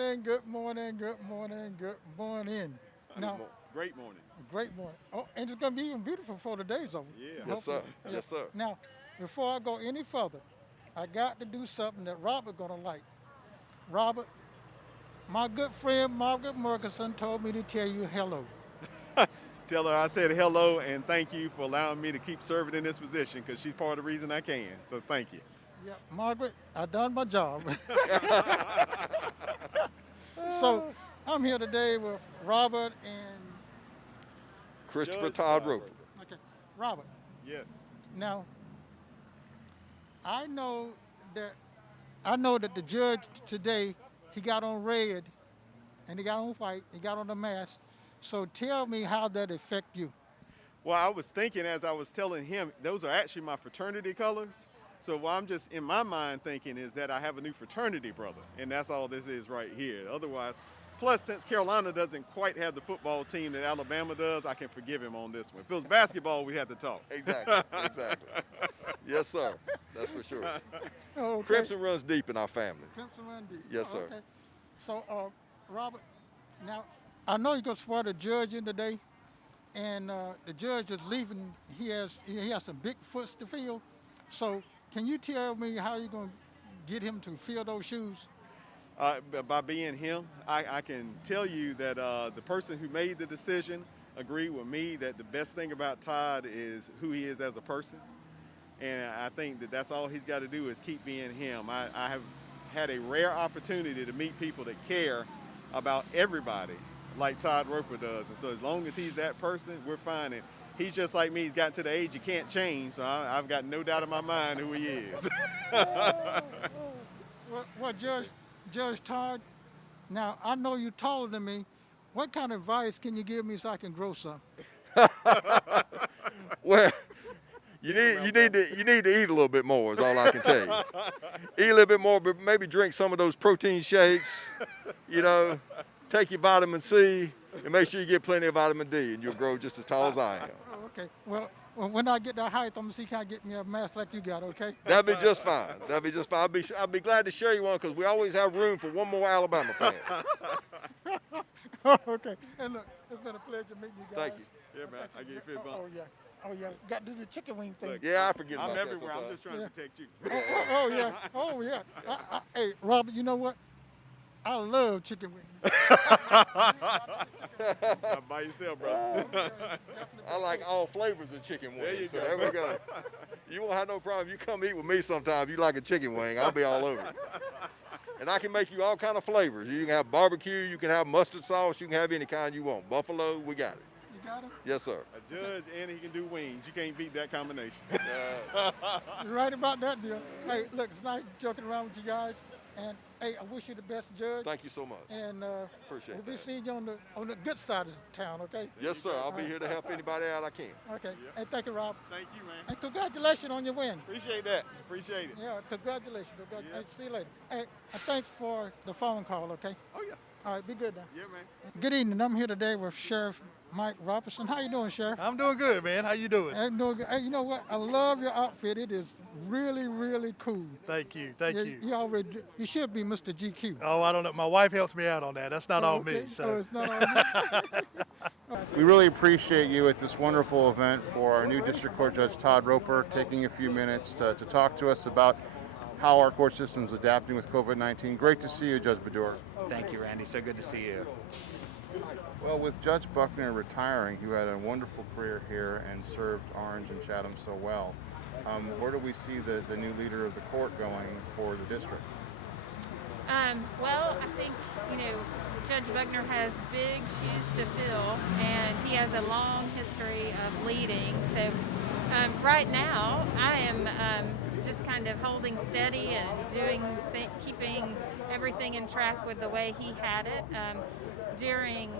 morning, good morning, good morning, good morning. Now, Great morning. great morning. Oh, and it's going to be even beautiful before the day's over. Yeah. Yes, sir. Hopefully. Yeah. Yes, sir. Now, before I go any further, I got to do something that Robert going to like. Robert, my good friend Margaret Murkison told me to tell you hello. Tell her I said hello and thank you for allowing me to keep serving in this position because she's part of the reason I can. So thank you. Yeah, Margaret, I done my job. So I'm here today with Robert and Christopher Judge Todd Todd Roper. okay, Robert. Yes. Now, I know that the judge today he got on red, and he got on white, he got on the mask. So tell me how that affect you. Well, I was thinking as I was telling him, those are actually my fraternity colors. So what I'm just in my mind thinking is that I have a new fraternity brother, and that's all this is right here. Otherwise, plus since Carolina doesn't quite have the football team that Alabama does, I can forgive him on this one. If it was basketball, we had to talk. Exactly. Exactly. Yes, sir. That's for sure. Okay. Crimson runs deep in our family. Crimson Run deep. Yes, sir. Okay. So, Robert, now I know you're gonna swear the judge in today, and the judge is leaving. He has some big foots to fill. So, can you tell me how you're gonna get him to fill those shoes? By being him, I can tell you that the person who made the decision agreed with me that the best thing about Todd is who he is as a person. And I think that that's all he's got to do is keep being him. I have had a rare opportunity to meet people that care about everybody like Todd Roper does. And so as long as he's that person, we're fine. And he's just like me. He's gotten to the age you can't change. So I've got no doubt in my mind who he is. Well, Judge Todd, now I know you're taller than me. What kind of advice can you give me so I can grow some? Well, you need to eat a little bit more is all I can tell you. Eat a little bit more, but maybe drink some of those protein shakes, take your vitamin C, and make sure you get plenty of vitamin D, and you'll grow just as tall as I am. Oh, okay. Well, when I get that height, I'm gonna see can I get me a mask like you got, okay? That'd be just fine. That'd be just fine. I'll be glad to share you one because we always have room for one more Alabama fan. Okay. And look, it's been a pleasure meeting you guys. Thank you. Yeah, man. I give you a fist bump. Oh yeah. Oh yeah. Got to do the chicken wing thing. Look, Yeah, I forget about I'm that everywhere. I'm sometimes. just trying to protect you. Oh yeah. Oh yeah. Hey, Robert, you know what? I love chicken wings. Not by yourself, brother. I like all flavors of chicken wings. There you so go. there we go. You won't have no problem. You come eat with me sometime. If you like a chicken wing, I'll be all over it. And I can make you all kind of flavors. You can have barbecue. You can have mustard sauce. You can have any kind you want. Buffalo, we got it. You got him? Yes, sir. A judge and he can do wings. You can't beat that combination. You're right about that deal. Hey, look, it's nice joking around with you guys. And hey, I wish you the best, Judge. Thank you so much. And Appreciate we'll be that. seeing you on the good side of town, okay? Yes, sir. I'll be here to help anybody out I can. Okay. Hey, thank you, Rob. Thank you, man. And congratulations on your win. Appreciate that. Appreciate it. Yeah, congratulations. Yeah. Hey, see you later. Hey, and thanks for the phone call, okay? Oh, yeah. All right, be good now. Yeah, man. Good evening. I'm here today with Sheriff Mike Robertson. How you doing, Sheriff? I'm doing good, man. How you doing? I'm doing good. Hey, you know what? I love your outfit. It is really, really cool. Thank you. Thank you. You should be Mr. GQ. Oh, I don't know. My wife helps me out on that. That's not on Okay. me. So. Oh, it's not on you. We really appreciate you at this wonderful event for our new District Court Judge Todd Roper taking a few minutes to talk to us about how our court system's adapting with COVID-19. Great to see you, Judge Bedour. Thank you, Randy. So good to see you. Well, with Judge Buckner retiring, you had a wonderful career here and served Orange and Chatham so well. Where do we see the new leader of the court going for the district? Well, I think, Judge Buckner has big shoes to fill, and he has a long history of leading. So right now, I am just kind of holding steady and keeping everything in track with the way he had it. During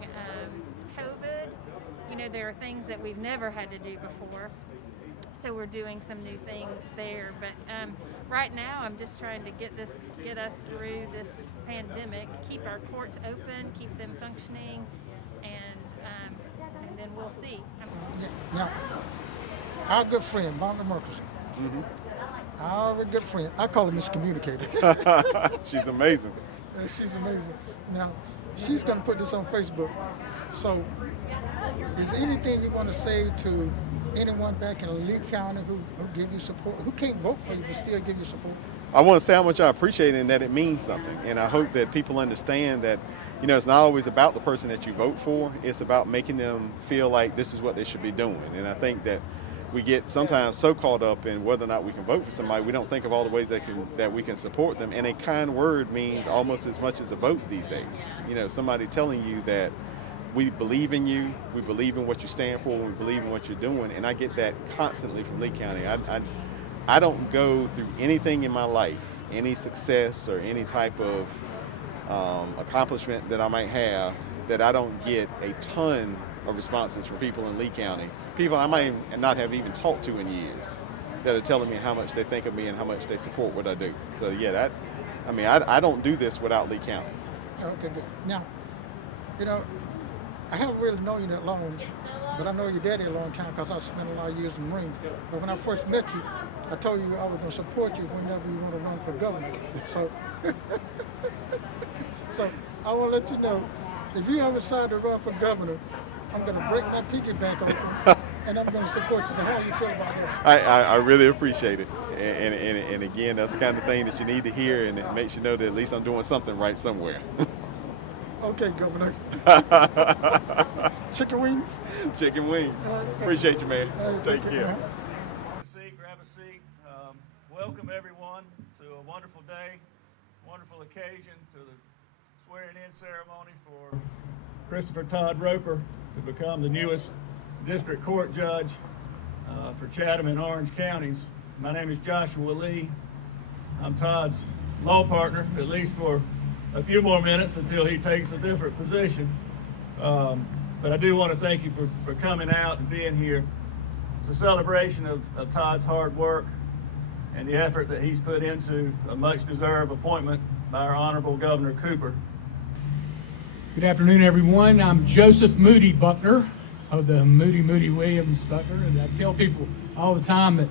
COVID, there are things that we've never had to do before. So we're doing some new things there, but right now I'm just trying to get us through this pandemic, keep our courts open, keep them functioning, and then we'll see. Now, our good friend, Margaret Murkison. Our good friend. I call her miscommunicated. She's amazing. She's amazing. Now, she's going to put this on Facebook. So, is there anything you want to say to anyone back in Lee County who give you support, who can't vote for you but still give you support? I want to say how much I appreciate it and that it means something. And I hope that people understand that, it's not always about the person that you vote for. It's about making them feel like this is what they should be doing. And I think that we get sometimes so caught up in whether or not we can vote for somebody, we don't think of all the ways that we can support them. And a kind word means almost as much as a vote these days. Somebody telling you that we believe in you, we believe in what you stand for, we believe in what you're doing. And I get that constantly from Lee County. I don't go through anything in my life, any success or any type of accomplishment that I might have, that I don't get a ton of responses from people in Lee County, people I might not have even talked to in years, that are telling me how much they think of me and how much they support what I do. So yeah, I don't do this without Lee County. Okay, good. Now, I haven't really known you that long, but I know your daddy a long time because I spent a lot of years in the Marines. But when I first met you, I told you I was going to support you whenever you want to run for governor. So, so I want to let you know, if you ever decide to run for governor, I'm going to break my piggy bank open and I'm going to support you. So how do you feel about that? I really appreciate it. And again, that's the kind of thing that you need to hear, and it makes you know that at least I'm doing something right somewhere. Okay, Governor. Chicken wings? Chicken wings. Okay. Appreciate you, man. Take care. Grab a seat. Welcome everyone to a wonderful day, wonderful occasion, to the swearing-in ceremony for Christopher Todd Roper to become the newest district court judge for Chatham and Orange counties. My name is Joshua Lee. I'm Todd's law partner, at least for a few more minutes until he takes a different position. But I do want to thank you for coming out and being here. It's a celebration of Todd's hard work and the effort that he's put into a much-deserved appointment by our Honorable Governor Cooper. Good afternoon, everyone. I'm Joseph Moody Buckner of the Moody Williams Buckner, and I tell people all the time that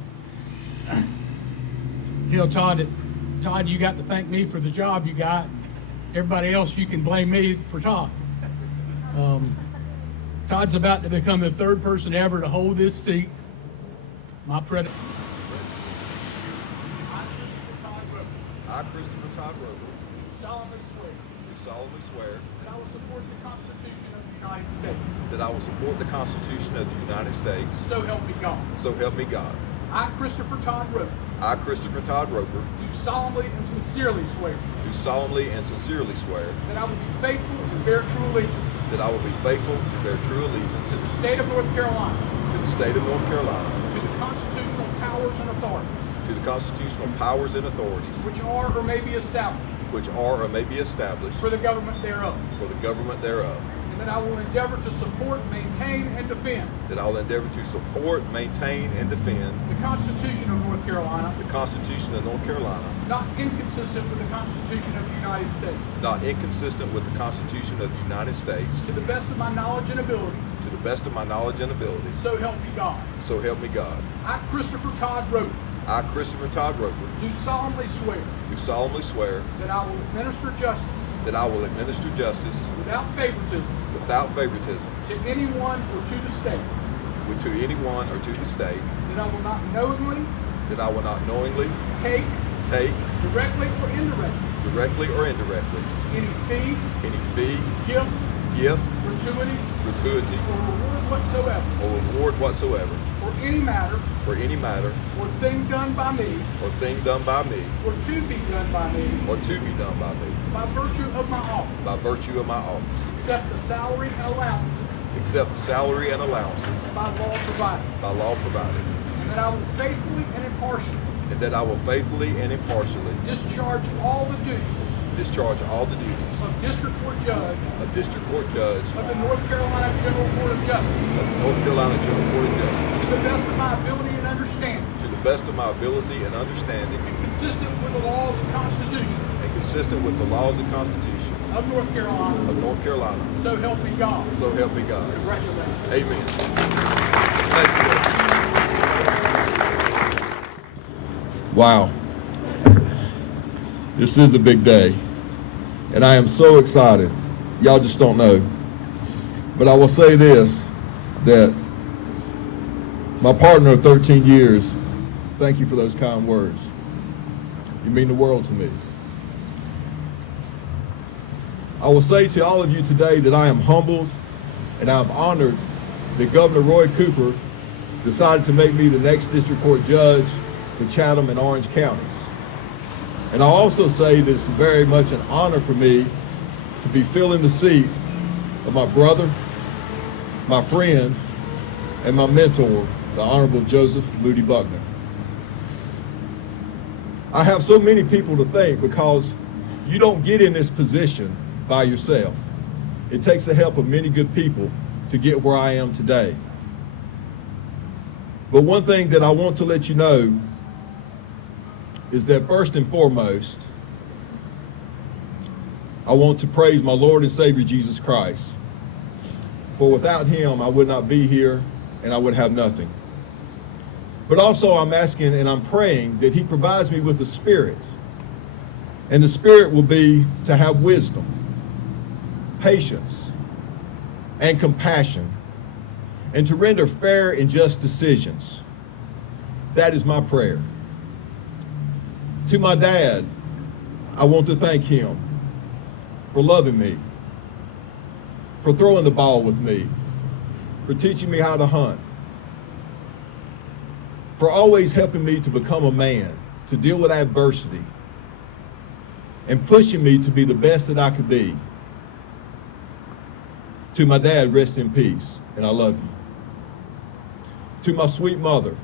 tell Todd, you got to thank me for the job you got. Everybody else, you can blame me for Todd. Todd's about to become the third person ever to hold this seat. My predecessor. I, Christopher Todd Roper, Solemnly swear do solemnly swear that I will support the Constitution of the United States. that I will support the Constitution of the United States, So help me God. so help me God. I, Christopher Todd Roper, I, Christopher Todd Roper, do solemnly and sincerely swear do solemnly and sincerely swear that I will be faithful and bear true allegiance that I will be faithful to bear true allegiance to the state of North Carolina, to the state of North Carolina, to the constitutional powers and authorities to the constitutional powers and authorities which are or may be established which are or may be established for the government thereof, for the government thereof, and that I will endeavor to support, maintain, and defend that I will endeavor to support, maintain, and defend the Constitution of North Carolina, the Constitution of North Carolina, not inconsistent with the Constitution of the United States, not inconsistent with the Constitution of the United States, to the best of my knowledge and ability, to the best of my knowledge and ability, so help me God. so help me God. I, Christopher Todd Roper, I, Christopher Todd Roper, do solemnly swear do solemnly swear that I will administer justice that I will administer justice without favoritism without favoritism to anyone or to the state, to anyone or to the state, that I will not knowingly that I will not knowingly take, take, directly or indirectly, directly or indirectly, any fee, any fee, gift, gift, gratuity, gratuity, or reward whatsoever, or reward whatsoever for any matter for any matter or thing done by me, or thing done by me or to be done by me, or to be done by me by virtue of my office, by virtue of my office, except the salary and allowances except the salary and allowances by law provided, by law provided, and that I will faithfully and impartially and that I will faithfully and impartially discharge all the duties discharge all the duties of District Court Judge of District Court Judge of the North Carolina General Court of Justice of the North Carolina General Court of Justice to the best of my ability and understanding, to the best of my ability and understanding, and consistent with the laws and Constitution and consistent with the laws and Constitution of North Carolina. of North Carolina. So help me God. So help me God. Congratulations. Amen. Thank you. Wow. This is a big day. and I am so excited. Y'all just don't know. But I will say this, that my partner of 13 years, thank you for those kind words. You mean the world to me. I will say to all of you today that I am humbled and I'm honored that Governor Roy Cooper decided to make me the next district court judge for Chatham and Orange counties. And I'll also say that it's very much an honor for me to be filling the seat of my brother, my friend, and my mentor, the Honorable Joseph Moody Buckner. I have so many people to thank because you don't get in this position by yourself. It takes the help of many good people to get where I am today. But one thing that I want to let you know is that first and foremost, I want to praise my Lord and Savior Jesus Christ. For without him, I would not be here and I would have nothing. But also I'm asking and I'm praying that he provides me with the Spirit. And the Spirit will be to have wisdom, patience, and compassion, and to render fair and just decisions. That is my prayer. To my dad, I want to thank him for loving me, for throwing the ball with me, for teaching me how to hunt, for always helping me to become a man, to deal with adversity, and pushing me to be the best that I could be. To my dad, rest in peace, and I love you. To my sweet mother,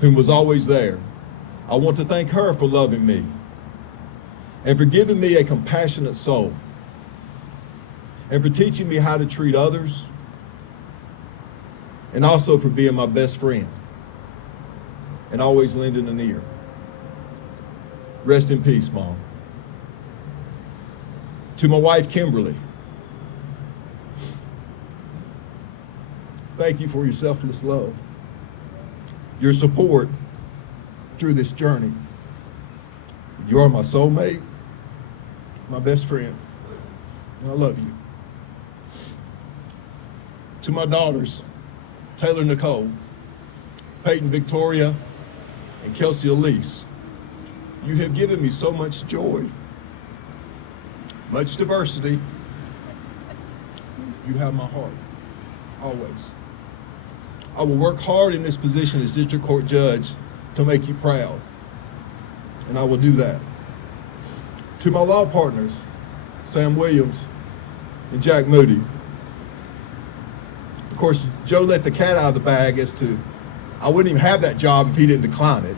whom was always there, I want to thank her for loving me and for giving me a compassionate soul and for teaching me how to treat others and also for being my best friend and always lending an ear. Rest in peace, Mom. To my wife, Kimberly, thank you for your selfless love, your support through this journey. You are my soulmate, my best friend, and I love you. To my daughters, Taylor Nicole, Peyton Victoria, and Kelsey Elise, you have given me so much joy, much diversity. You have my heart, always. I will work hard in this position as district court judge to make you proud, and I will do that. To my law partners, Sam Williams and Jack Moody. Of course, Joe let the cat out of the bag as to I wouldn't even have that job if he didn't decline it.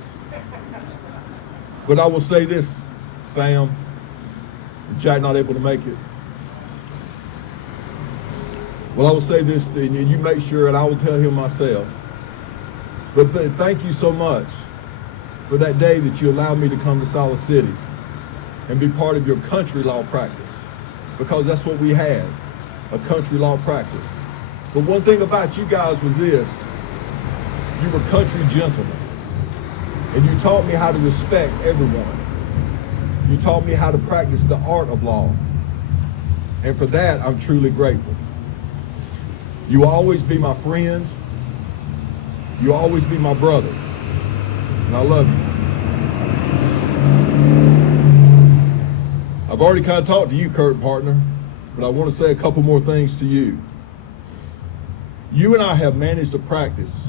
But I will say this, Sam, Jack not able to make it. Well, I will say this, and you make sure, and I will tell him myself. But thank you so much for that day that you allowed me to come to Solid City and be part of your country law practice, because that's what we had, a country law practice. But one thing about you guys was this, you were country gentlemen, and you taught me how to respect everyone. You taught me how to practice the art of law, and for that, I'm truly grateful. You will always be my friend. You'll always be my brother, and I love you. I've already kind of talked to you, Kurt, partner, but I want to say a couple more things to you. You and I have managed to practice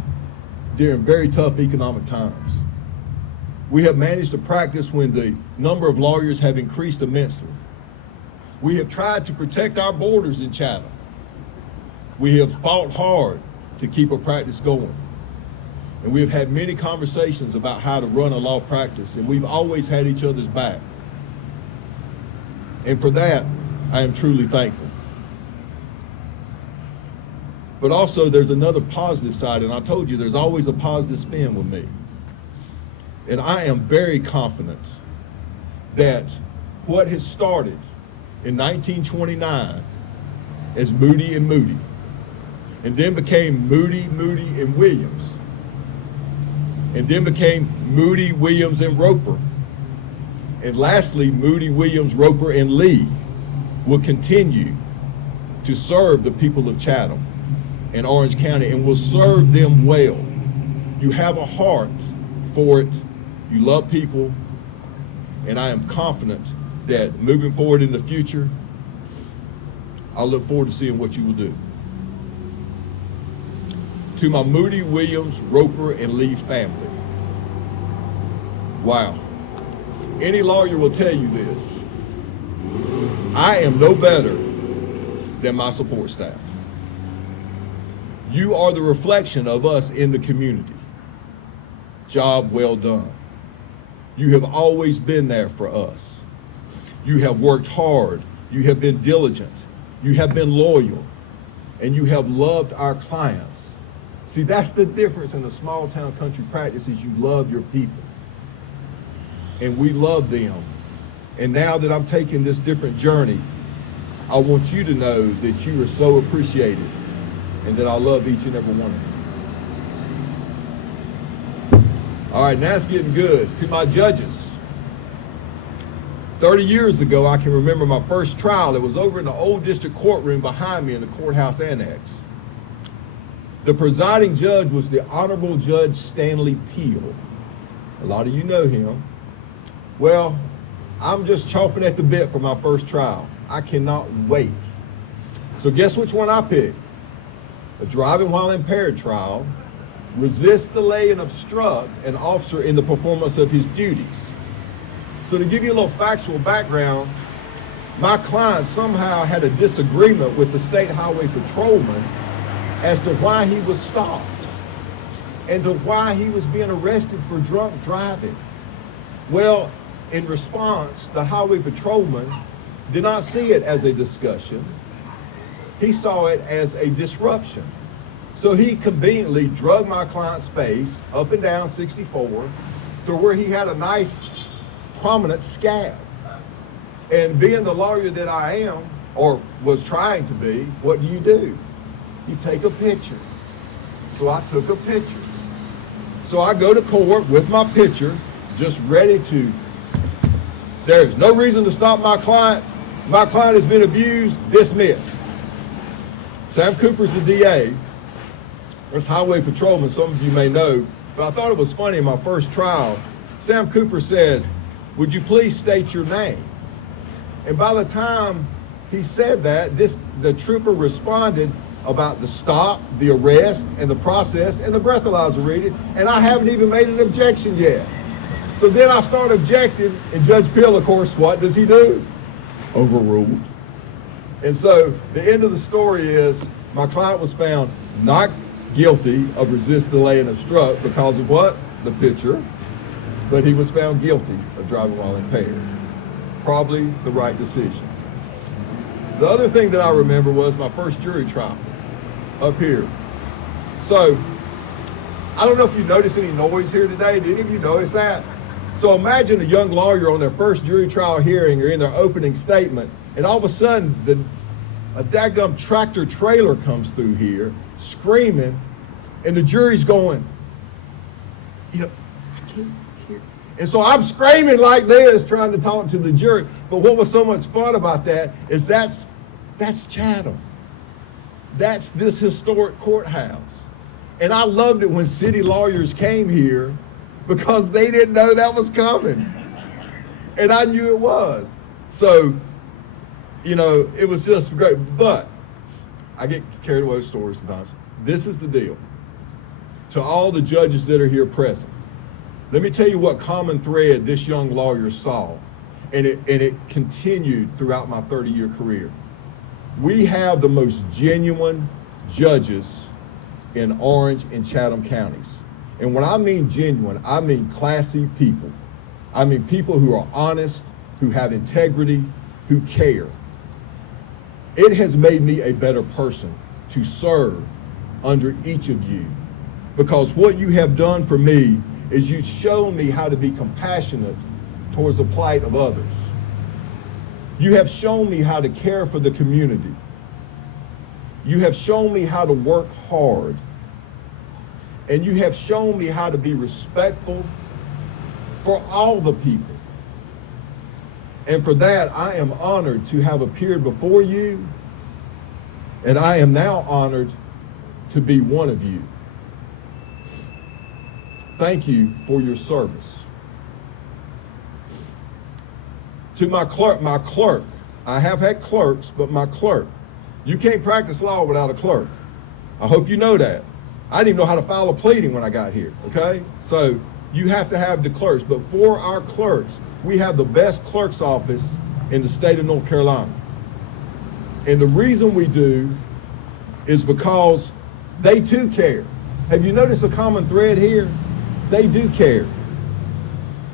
during very tough economic times. We have managed to practice when the number of lawyers have increased immensely. We have tried to protect our borders in Chatham. We have fought hard to keep a practice going. And we have had many conversations about how to run a law practice, and we've always had each other's back. And for that, I am truly thankful. But also there's another positive side, and I told you there's always a positive spin with me. And I am very confident that what has started in 1929 as Moody and Moody, and then became Moody, Moody, and Williams, and then became Moody, Williams, and Roper, And lastly, Moody, Williams, Roper, and Lee will continue to serve the people of Chatham and Orange County and will serve them well. You have a heart for it. You love people. And I am confident that moving forward in the future, I look forward to seeing what you will do. To my Moody, Williams, Roper, and Lee family, wow. Any lawyer will tell you this. I am no better than my support staff. You are the reflection of us in the community. Job well done. You have always been there for us. You have worked hard. You have been diligent. You have been loyal. And you have loved our clients. See, that's the difference in a small town country practice is you love your people. And we love them. And now that I'm taking this different journey, I want you to know that you are so appreciated and that I love each and every one of you. All right, now it's getting good. To my judges, 30 years ago, I can remember my first trial. It was over in the old district courtroom behind me in the courthouse annex. The presiding judge was the Honorable Judge Stanley Peel. A lot of you know him. Well, I'm just chomping at the bit for my first trial. I cannot wait. So guess which one I picked? A driving while impaired trial, resist, delay, and obstruct an officer in the performance of his duties. So to give you a little factual background, my client somehow had a disagreement with the state highway patrolman as to why he was stopped and to why he was being arrested for drunk driving. Well, in response, the highway patrolman did not see it as a discussion. He saw it as a disruption. So he conveniently drug my client's face up and down 64 to where he had a nice prominent scab. And being the lawyer that I am, or was trying to be, what do? You take a picture. So I took a picture. So I go to court with my picture, just ready to, there's no reason to stop my client. My client has been abused, dismissed. Sam Cooper's the DA. That's highway patrolman, some of you may know, but I thought it was funny in my first trial. Sam Cooper said, "Would you please state your name?" And by the time he said that, the trooper responded about the stop, the arrest, and the process, and the breathalyzer reading, and I haven't even made an objection yet. So then I start objecting, and Judge Peel, of course, what does he do? Overruled. And so the end of the story is my client was found not guilty of resist, delay, and obstruct because of what? The picture. But he was found guilty of driving while impaired. Probably the right decision. The other thing that I remember was my first jury trial up here. So I don't know if you noticed any noise here today. Did any of you notice that? So imagine a young lawyer on their first jury trial hearing or in their opening statement, and all of a sudden a daggum tractor trailer comes through here screaming, and the jury's going, I can't hear. And so I'm screaming like this, trying to talk to the jury. But what was so much fun about that is that's Chatham. That's this historic courthouse. And I loved it when city lawyers came here because they didn't know that was coming. And I knew it was. So, it was just great. But I get carried away with stories sometimes. This is the deal. To all the judges that are here present, let me tell you what common thread this young lawyer saw, and it continued throughout my 30-year career. We have the most genuine judges in Orange and Chatham counties. And when I mean genuine, I mean classy people. I mean people who are honest, who have integrity, who care. It has made me a better person to serve under each of you, because what you have done for me is you've shown me how to be compassionate towards the plight of others. You have shown me how to care for the community. You have shown me how to work hard. And you have shown me how to be respectful for all the people. And for that, I am honored to have appeared before you, and I am now honored to be one of you. Thank you for your service. To my clerk, I have had clerks, but my clerk, you can't practice law without a clerk. I hope you know that. I didn't even know how to file a pleading when I got here, okay? So you have to have the clerks, but for our clerks, we have the best clerk's office in the state of North Carolina. And the reason we do is because they too care. Have you noticed a common thread here? They do care.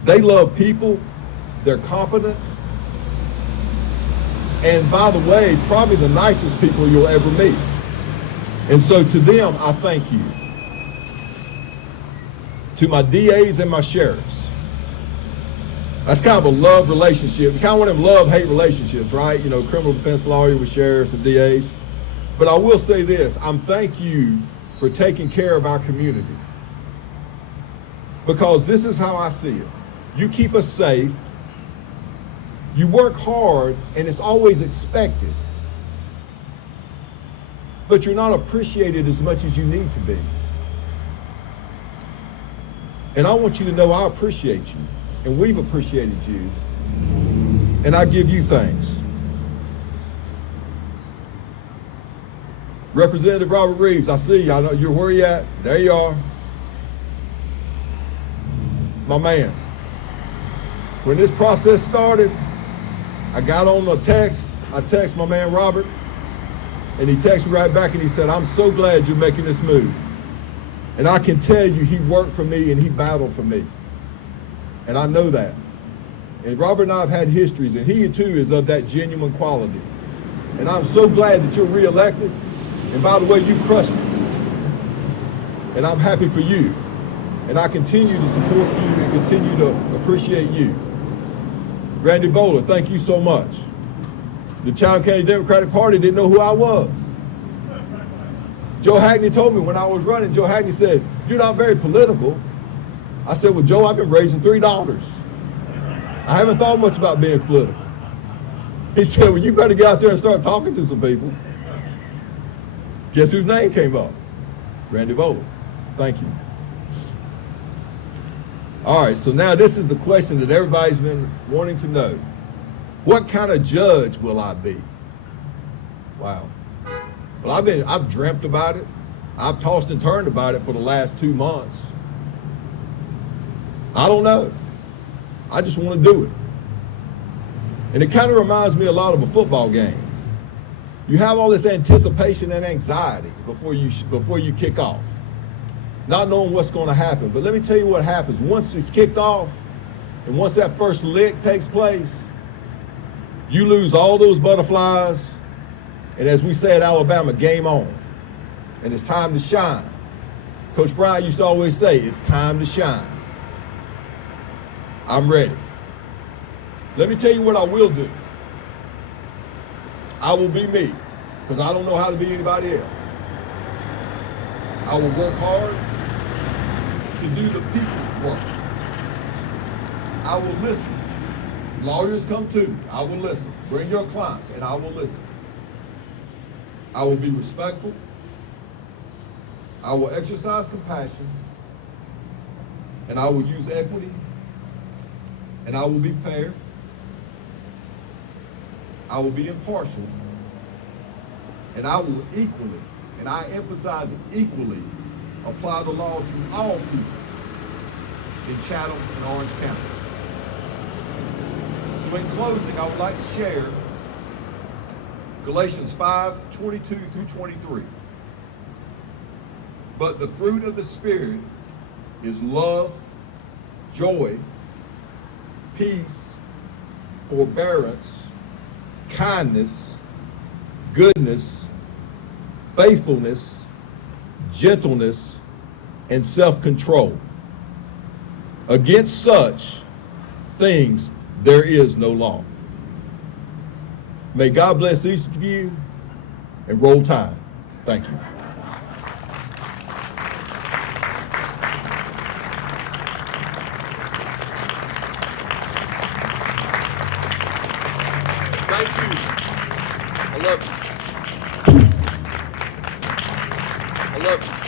They love people, they're competent, and by the way, probably the nicest people you'll ever meet. And so to them, I thank you. To my DAs and my sheriffs. That's kind of a love relationship. You kind of want them love-hate relationships, right? You know, criminal defense lawyer with sheriffs and DAs. But I will say this, I'm thank you for taking care of our community. Because this is how I see it. You keep us safe, you work hard, and it's always expected. But you're not appreciated as much as you need to be. And I want you to know I appreciate you, and we've appreciated you, and I give you thanks. Representative Robert Reeves, I see you. I know you're where you at. There you are. My man. When this process started, I got on the text. I text my man Robert, and he texted me right back and he said, I'm so glad you're making this move. And I can tell you he worked for me and he battled for me. And I know that. And Robert and I have had histories, and he too is of that genuine quality. And I'm so glad that you're reelected. And by the way, you crushed it. And I'm happy for you. And I continue to support you and continue to appreciate you. Randy Bowler, thank you so much. The Chatham County Democratic Party didn't know who I was. Joe Hackney told me when I was running, Joe Hackney said, you're not very political. I said, well, Joe, I've been raising $3. I haven't thought much about being political. He said, well, you better get out there and start talking to some people. Guess whose name came up? Randy Bowler. Thank you. All right, so now this is the question that everybody's been wanting to know. What kind of judge will I be? Wow. Well, I've dreamt about it. I've tossed and turned about it for the last 2 months. I don't know. I just want to do it. And it kind of reminds me a lot of a football game. You have all this anticipation and anxiety before you kick off, not knowing what's going to happen. But let me tell you what happens. Once it's kicked off, and once that first lick takes place, you lose all those butterflies, and as we say at Alabama, game on. And it's time to shine. Coach Bryant used to always say, it's time to shine. I'm ready. Let me tell you what I will do. I will be me, because I don't know how to be anybody else. I will work hard to do the people's work. I will listen. Lawyers come to me, I will listen. Bring your clients, and I will listen. I will be respectful. I will exercise compassion, and I will use equity, and I will be fair. I will be impartial, and I will equally, and I emphasize equally, apply the law to all people in Chatham and Orange counties. So in closing, I would like to share Galatians 5:22 through 23. But the fruit of the Spirit is love, joy, peace, forbearance, kindness, goodness, faithfulness, gentleness, and self-control. Against such things there is no law. May God bless each of you, and roll tide. Thank you. I love you.